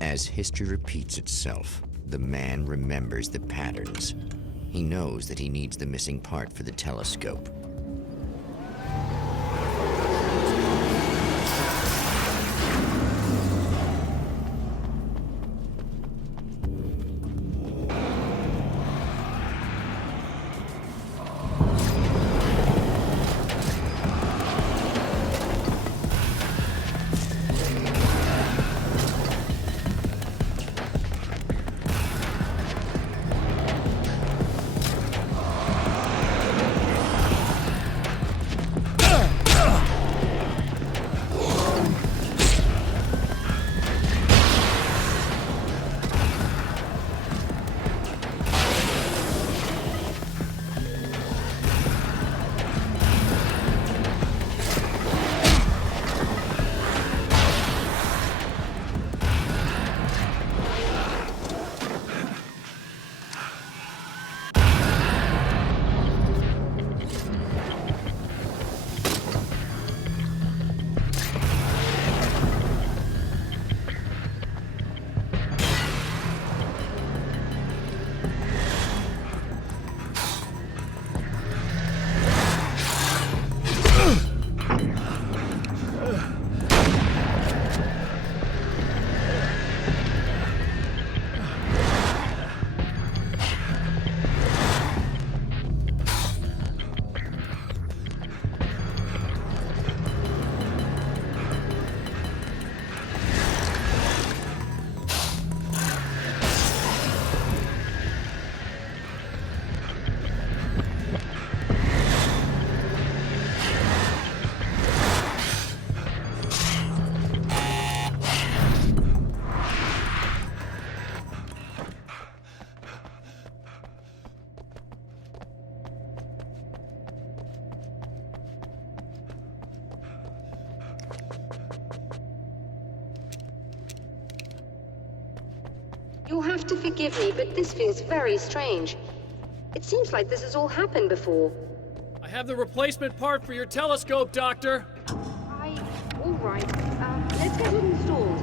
As history repeats itself, the man remembers the patterns. He knows that he needs the missing part for the telescope. You'll have to forgive me, but this feels very strange. It seems like this has all happened before. I have the replacement part for your telescope, Doctor. All right. Let's get it installed.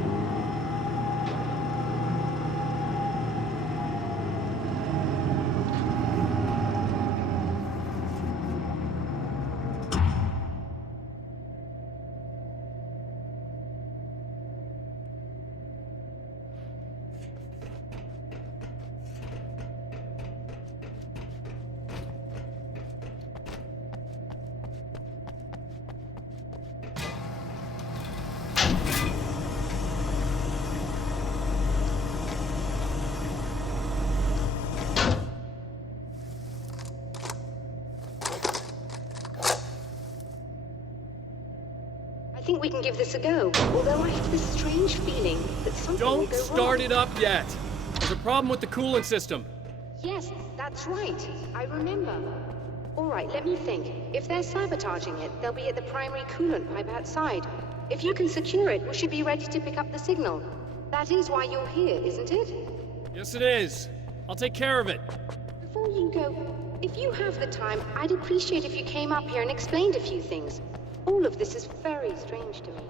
I think we can give this a go, although I have this strange feeling that something will Don't go start wrong. it up yet. There's a problem with the coolant system. Yes, that's right. I remember. All right, let me think. If they're sabotaging it, they'll be at the primary coolant pipe outside. If you can secure it, we should be ready to pick up the signal. That is why you're here, isn't it? Yes, it is. I'll take care of it. Before you go, if you have the time, I'd appreciate if you came up here and explained a few things. All of this is very strange to me.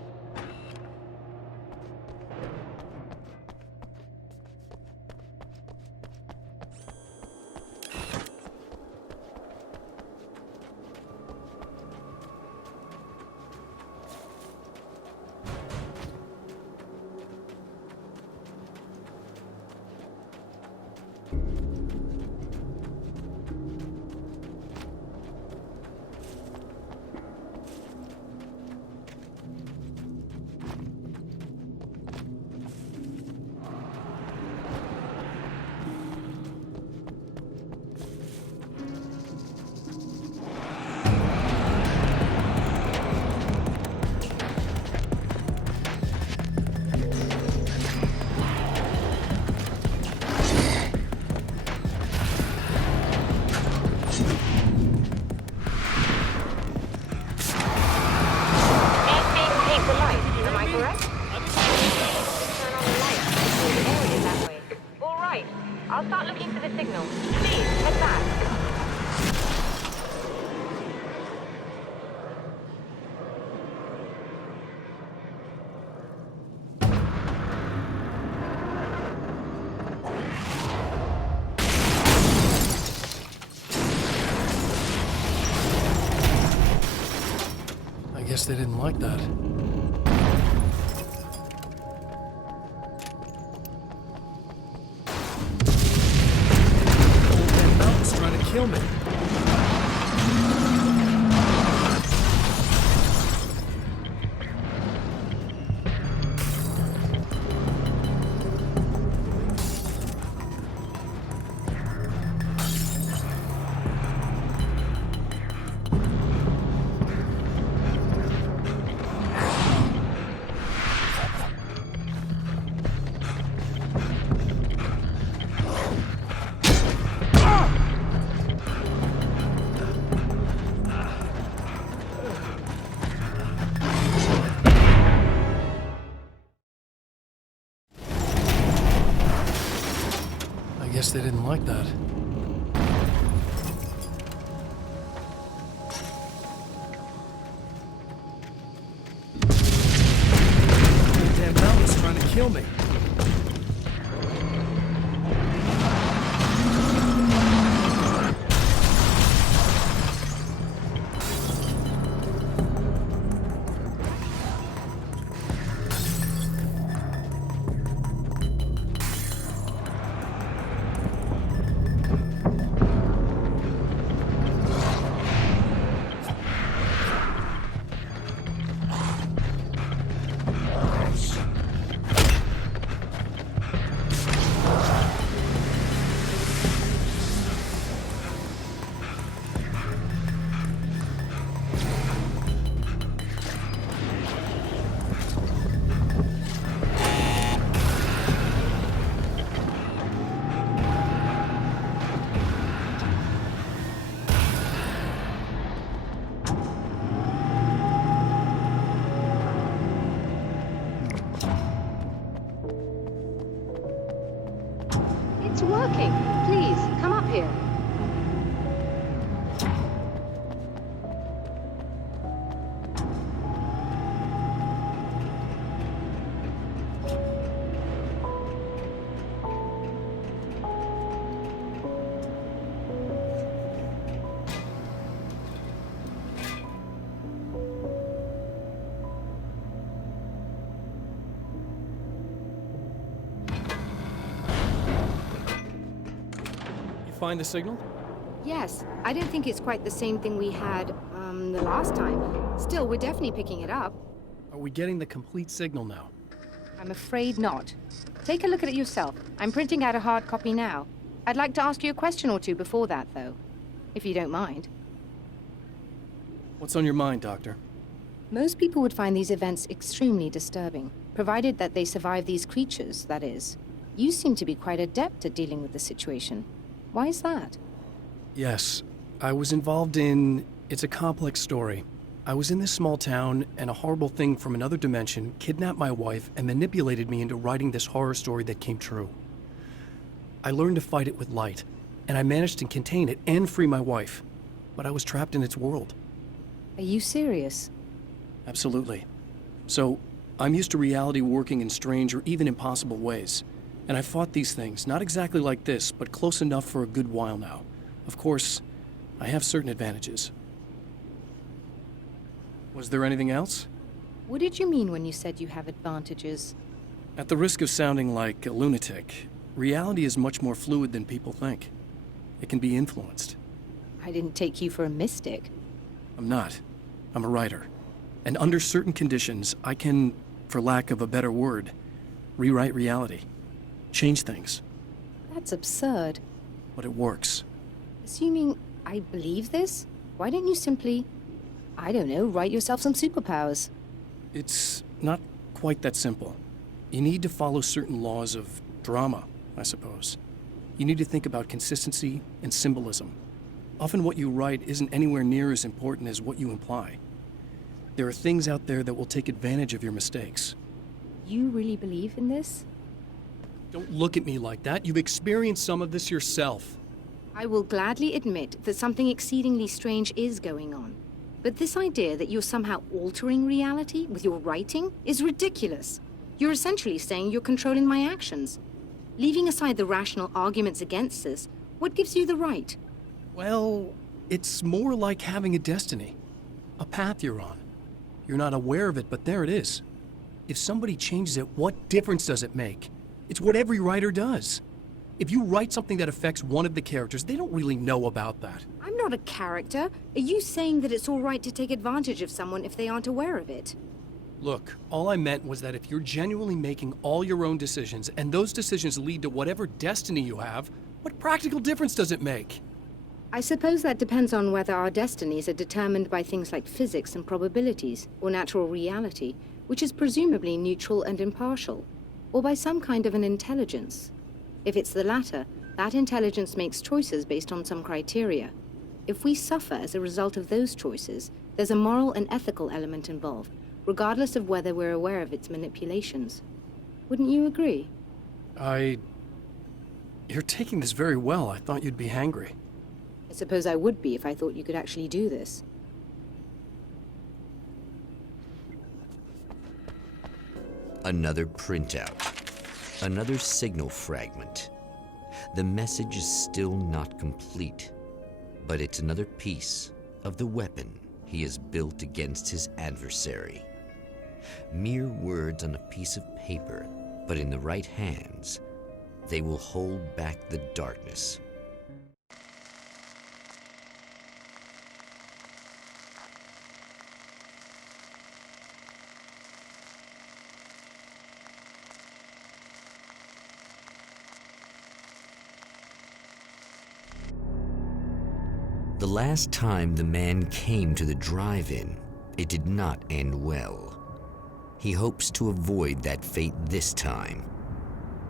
guess they didn't like that. Old Man Mountain's trying to kill me. I guess they didn't like that. The damn mountain's trying to kill me. It's working. Please, come up here. Find the signal? Yes, I don't think it's quite the same thing we had, the last time. Still, we're definitely picking it up. Are we getting the complete signal now? I'm afraid not. Take a look at it yourself. I'm printing out a hard copy now. I'd like to ask you a question or two before that, though, if you don't mind. What's on your mind, Doctor? Most people would find these events extremely disturbing, provided that they survive these creatures, that is. You seem to be quite adept at dealing with the situation. Why is that? Yes, I was involved in... It's a complex story. I was in this small town, and a horrible thing from another dimension kidnapped my wife and manipulated me into writing this horror story that came true. I learned to fight it with light, and I managed to contain it and free my wife. But I was trapped in its world. Are you serious? Absolutely. So, I'm used to reality working in strange or even impossible ways. And I fought these things, not exactly like this, but close enough for a good while now. Of course, I have certain advantages. Was there anything else? What did you mean when you said you have advantages? At the risk of sounding like a lunatic, reality is much more fluid than people think. It can be influenced. I didn't take you for a mystic. I'm not. I'm a writer. And under certain conditions, I can, for lack of a better word, rewrite reality. Change things. That's absurd. But it works. Assuming I believe this, why don't you simply, I don't know, write yourself some superpowers? It's not quite that simple. You need to follow certain laws of drama, I suppose. You need to think about consistency and symbolism. Often what you write isn't anywhere near as important as what you imply. There are things out there that will take advantage of your mistakes. You really believe in this? Don't look at me like that. You've experienced some of this yourself. I will gladly admit that something exceedingly strange is going on. But this idea that you're somehow altering reality with your writing is ridiculous. You're essentially saying you're controlling my actions. Leaving aside the rational arguments against this, what gives you the right? Well, it's more like having a destiny. A path you're on. You're not aware of it, but there it is. If somebody changes it, what difference does it make? It's what every writer does. If you write something that affects one of the characters, they don't really know about that. I'm not a character. Are you saying that it's all right to take advantage of someone if they aren't aware of it? Look, all I meant was that if you're genuinely making all your own decisions, and those decisions lead to whatever destiny you have, what practical difference does it make? I suppose that depends on whether our destinies are determined by things like physics and probabilities, or natural reality, which is presumably neutral and impartial, or by some kind of an intelligence. If it's the latter, that intelligence makes choices based on some criteria. If we suffer as a result of those choices, there's a moral and ethical element involved, regardless of whether we're aware of its manipulations. Wouldn't you agree? You're taking this very well. I thought you'd be hangry. I suppose I would be if I thought you could actually do this. Another printout. Another signal fragment. The message is still not complete, but it's another piece of the weapon he has built against his adversary. Mere words on a piece of paper, but in the right hands, they will hold back the darkness. The last time the man came to the drive-in, it did not end well. He hopes to avoid that fate this time.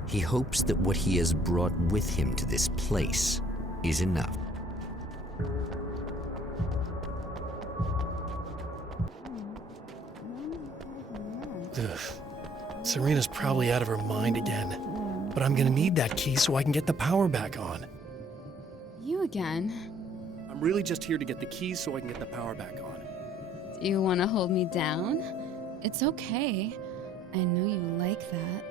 He hopes that what he has brought with him to this place is enough. Ugh. Serena's probably out of her mind again. But I'm gonna need that key so I can get the power back on. You again? I'm really just here to get the keys so I can get the power back on. Do you want to hold me down? It's okay. I know you like that.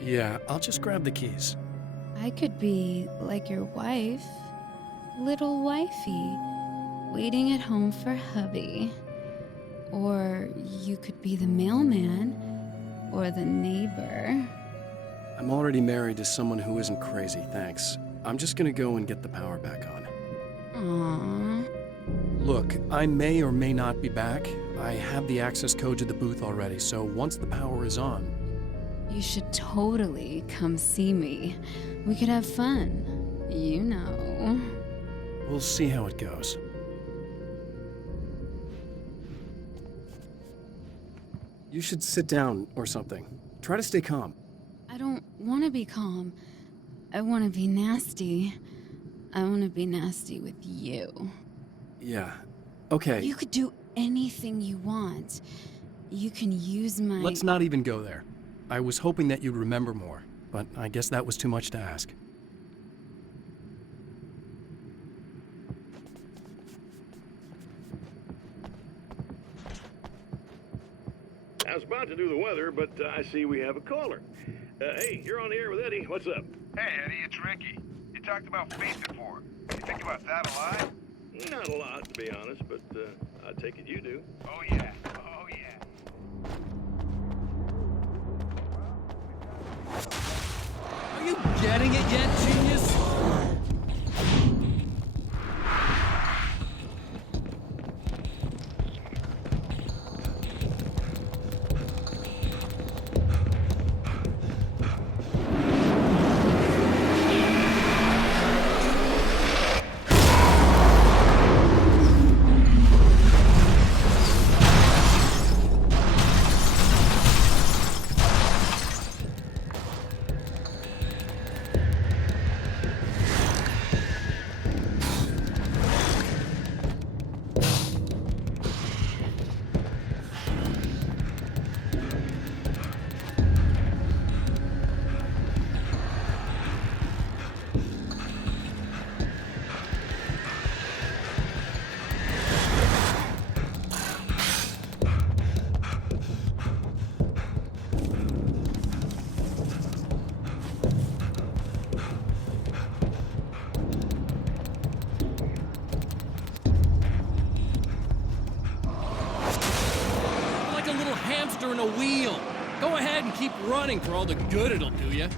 Yeah, I'll just grab the keys. I could be like your wife. Little wifey. Waiting at home for hubby. Or you could be the mailman. Or the neighbor. I'm already married to someone who isn't crazy, thanks. I'm just gonna go and get the power back on. Aww. Look, I may or may not be back. I have the access code to the booth already, so once the power is on... You should totally come see me. We could have fun. You know. We'll see how it goes. You should sit down or something. Try to stay calm. I don't want to be calm. I want to be nasty. I want to be nasty with you. Yeah. Okay. You could do anything you want. You can use my... Let's not even go there. I was hoping that you'd remember more, but I guess that was too much to ask. I was about to do the weather, but I see we have a caller. Hey, you're on the air with Eddie. What's up? Hey, Eddie, it's Ricky. You talked about faith before. You think about that a lot? Not a lot, to be honest, but I take it you do. Oh, yeah. Oh, yeah. Are you getting it yet, genius? hamster in a wheel. Go ahead and keep running for all the good it'll do you.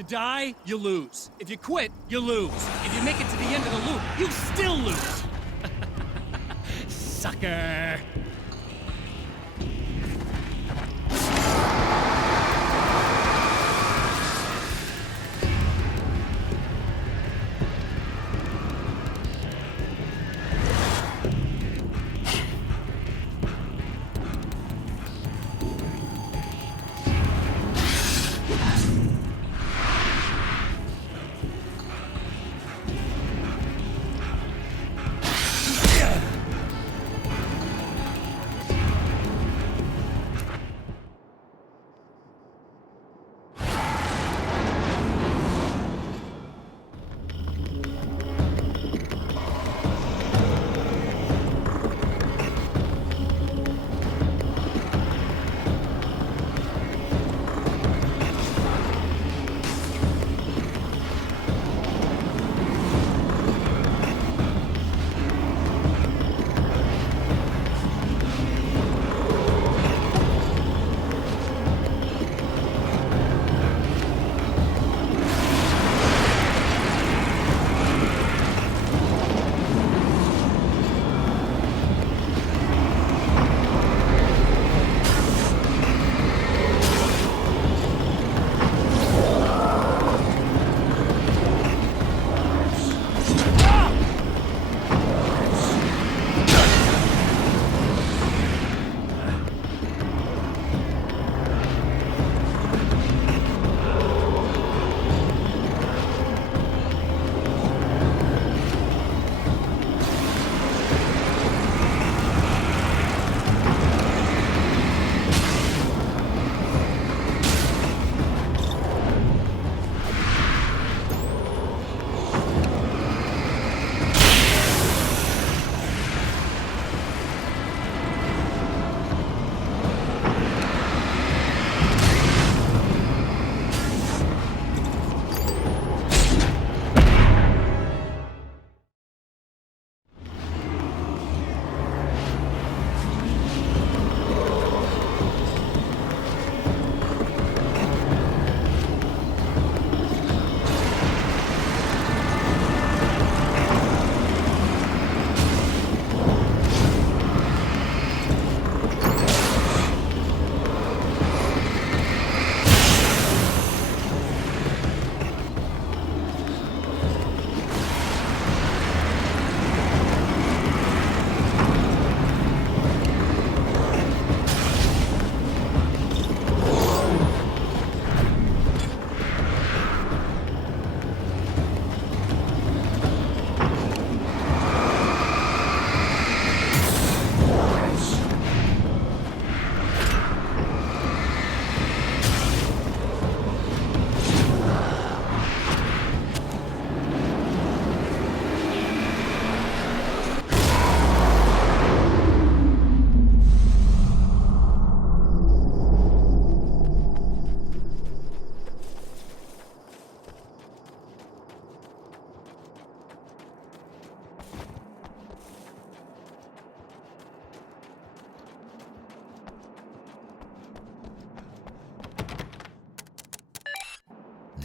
You die, you lose. If you quit, you lose. If you make it to the end of the loop, you still lose. Sucker.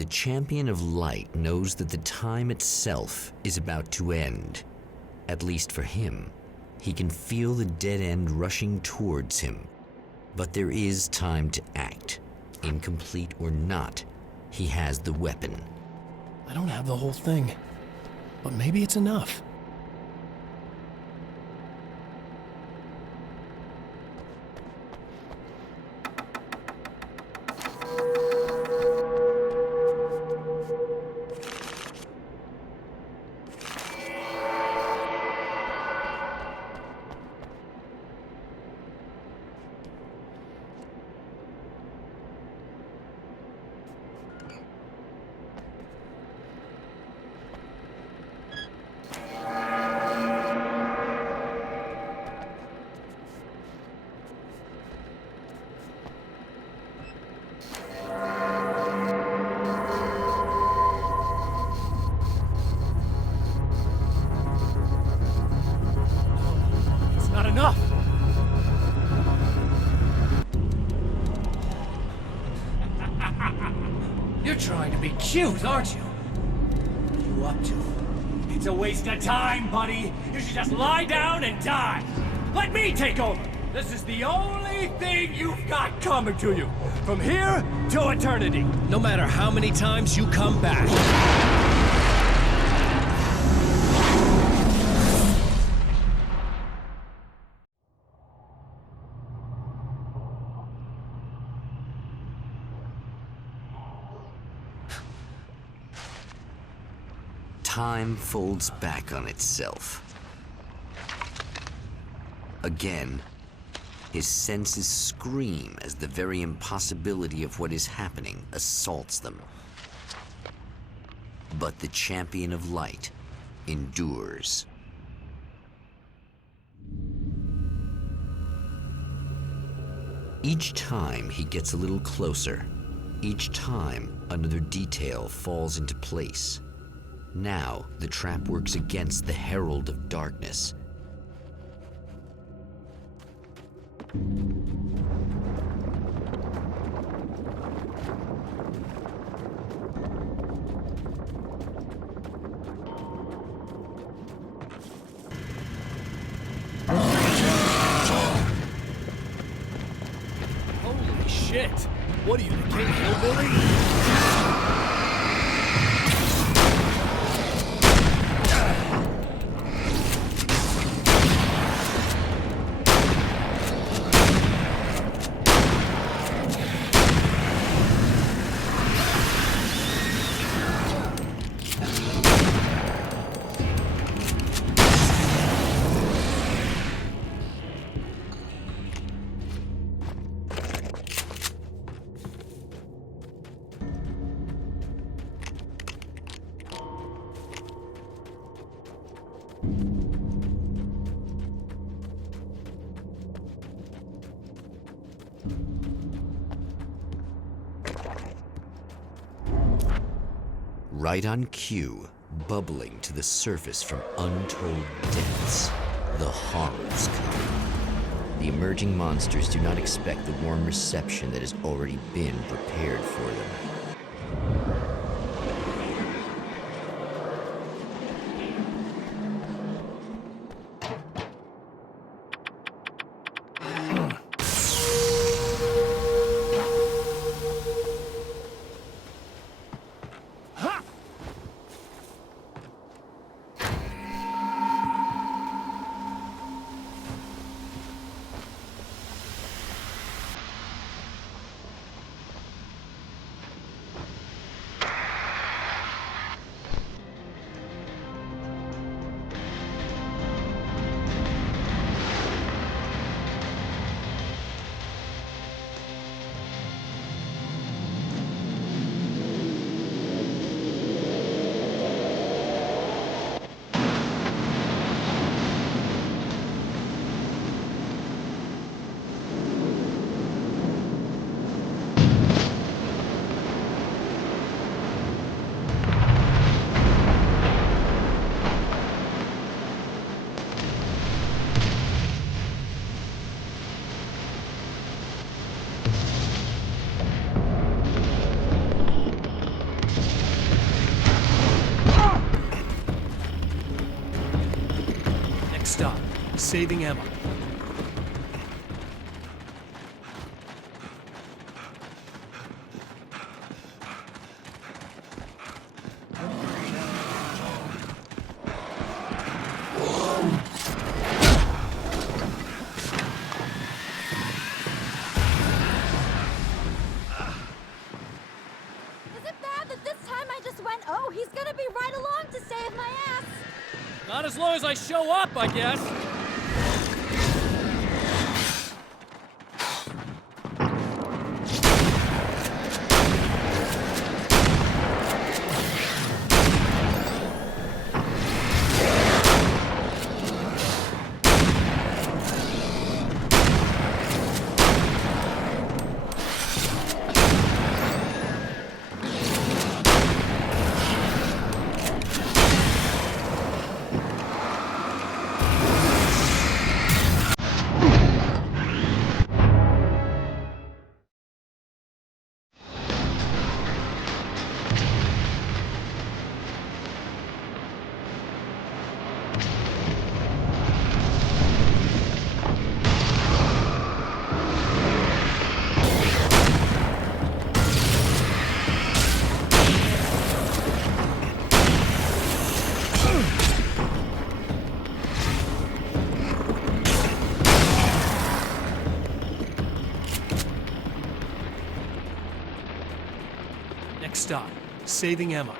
The champion of light knows that the time itself is about to end. At least for him. He can feel the dead end rushing towards him. But there is time to act. Incomplete or not, he has the weapon. I don't have the whole thing, but maybe it's enough. Not enough! You're trying to be cute, aren't you? What are you up to? It's a waste of time, buddy. You should just lie down and die. Let me take over. This is the only thing you've got coming to you. From here to eternity. No matter how many times you come back. Time folds back on itself. Again, his senses scream as the very impossibility of what is happening assaults them. But the champion of light endures. Each time he gets a little closer. Each time another detail falls into place. Now, the trap works against the Herald of Darkness. Holy shit! What are you, the king hillbilly? Right on cue, bubbling to the surface from untold depths, the horrors come. The emerging monsters do not expect the warm reception that has already been prepared for them. Saving Emma. Is it bad that this time I just went, oh, he's gonna be right along to save my ass? Not as long as I show up, I guess. Next stop, Saving Emma.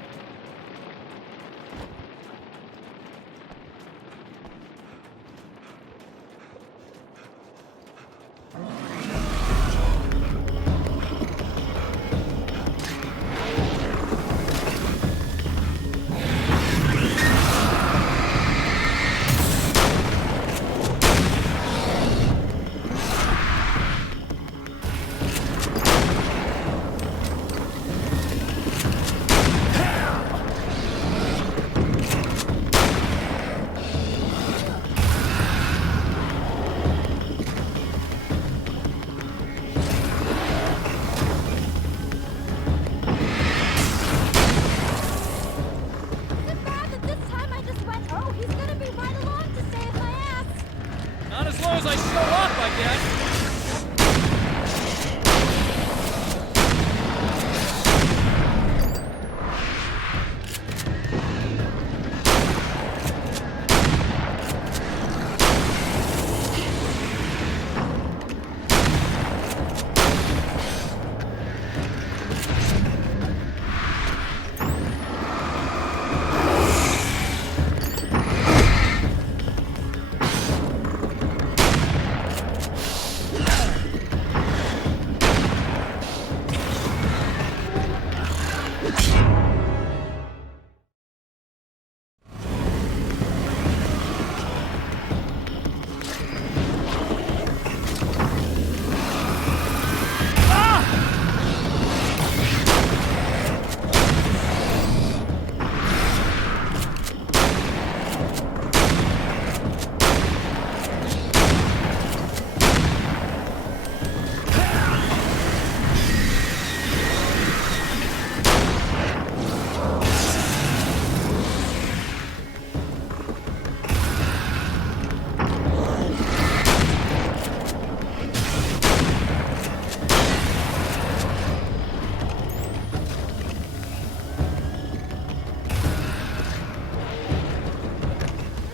Is it bad that this time I just went, oh, he's gonna be right along to save my ass? Not as long as I show up, I guess.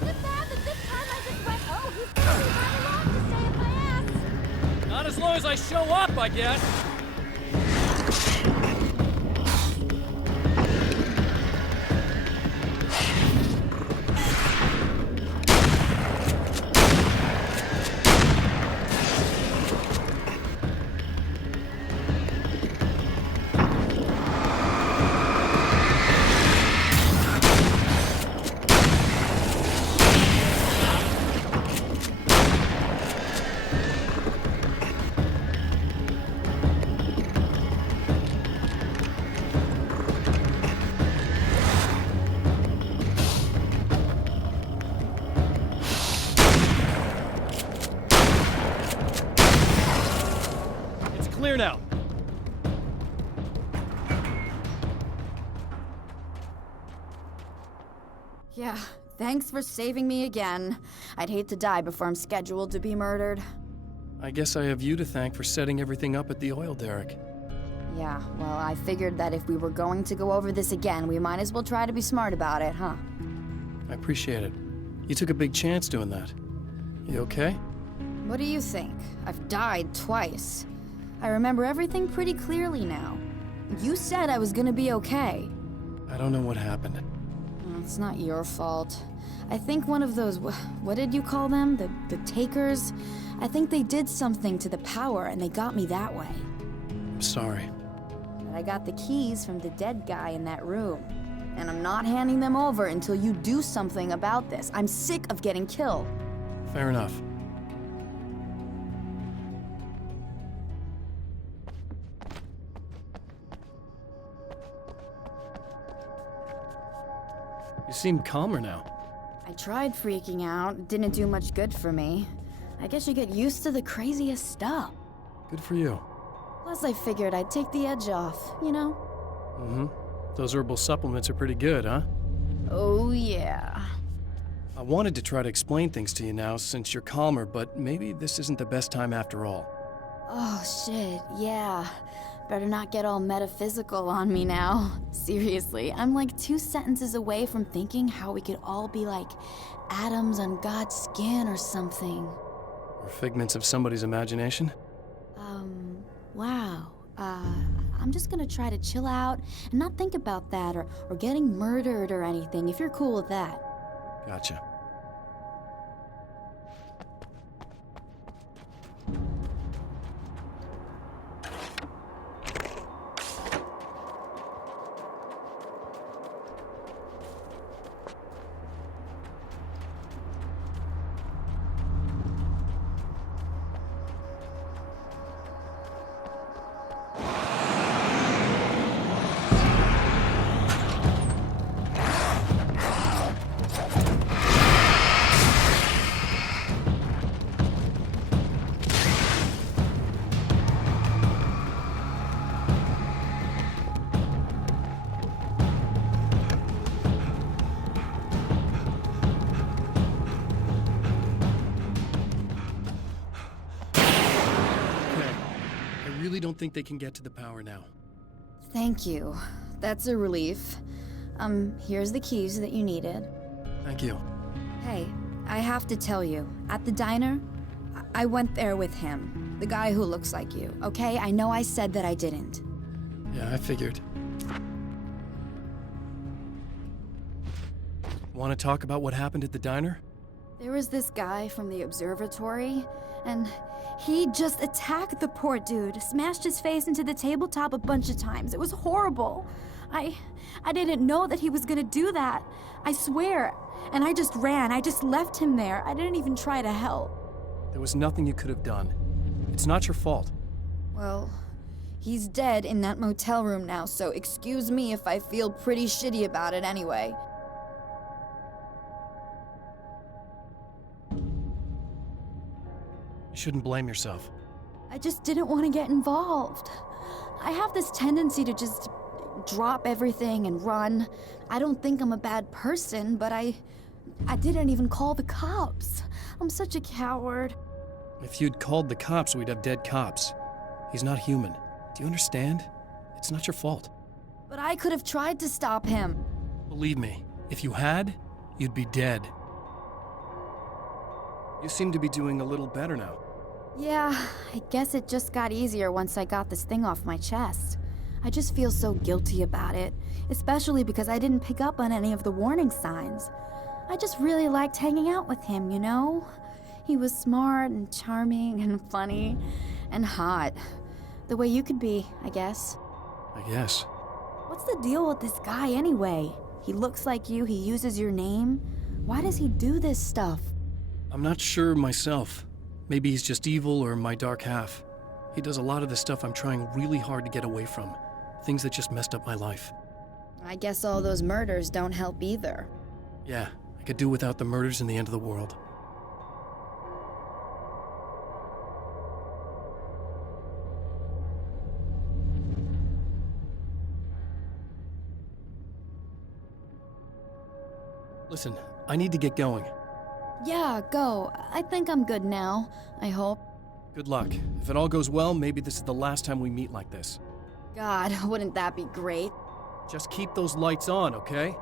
Is it bad that this time I just went, oh, he's gonna be right along to save my ass? Not as long as I show up, I guess. It's clear now. Yeah, Thanks for saving me again. I'd hate to die before I'm scheduled to be murdered. I guess I have you to thank for setting everything up at the oil derrick. Yeah, well, I figured that if we were going to go over this again, we might as well try to be smart about it, huh? I appreciate it. You took a big chance doing that. You okay? What do you think? I've died twice. I remember everything pretty clearly now. You said I was gonna be okay. I don't know what happened. It's not your fault. I think one of those, what did you call them? The takers? I think they did something to the power and they got me that way. I'm sorry. But I got the keys from the dead guy in that room. And I'm not handing them over until you do something about this. I'm sick of getting killed. Fair enough. You seem calmer now. I tried freaking out. It didn't do much good for me. I guess you get used to the craziest stuff. Good for you. Plus, I figured I'd take the edge off, you know? Mm-hmm. Those herbal supplements are pretty good, huh? Oh, yeah. I wanted to try to explain things to you now since you're calmer, but maybe this isn't the best time after all. Oh, shit, yeah. Better not get all metaphysical on me now. Seriously, I'm like 2 sentences away from thinking how we could all be like atoms on God's skin or something. Or figments of somebody's imagination? Wow. I'm just gonna try to chill out and not think about that or getting murdered or anything, if you're cool with that. Gotcha. I really don't think they can get to the power now. Thank you. That's a relief. Here's the keys that you needed. Thank you. Hey, I have to tell you, at the diner, I went there with him. The guy who looks like you, okay? I know I said that I didn't. Yeah, I figured. Want to talk about what happened at the diner? There was this guy from the Observatory, and he just attacked the poor dude, smashed his face into the tabletop a bunch of times. It was horrible. I didn't know that he was gonna do that. I swear. And I just ran. I just left him there. I didn't even try to help. There was nothing you could have done. It's not your fault. Well, he's dead in that motel room now, so excuse me if I feel pretty shitty about it anyway. You shouldn't blame yourself. I just didn't want to get involved. I have this tendency to just drop everything and run. I don't think I'm a bad person, but I didn't even call the cops. I'm such a coward. If you'd called the cops, we'd have dead cops. He's not human. Do you understand? It's not your fault. But I could have tried to stop him. Believe me, if you had, you'd be dead. You seem to be doing a little better now. Yeah, I guess it just got easier once I got this thing off my chest. I just feel so guilty about it, especially because I didn't pick up on any of the warning signs. I just really liked hanging out with him, you know? He was smart and charming and funny and hot. The way you could be, I guess. I guess. What's the deal with this guy anyway? He looks like you, he uses your name. Why does he do this stuff? I'm not sure myself. Maybe he's just evil or my dark half. He does a lot of the stuff I'm trying really hard to get away from. Things that just messed up my life. I guess all those murders don't help either. Yeah, I could do without the murders and the end of the world. Listen, I need to get going. Yeah, go. I think I'm good now. I hope. Good luck. If it all goes well, maybe this is the last time we meet like this. God, wouldn't that be great? Just keep those lights on, okay?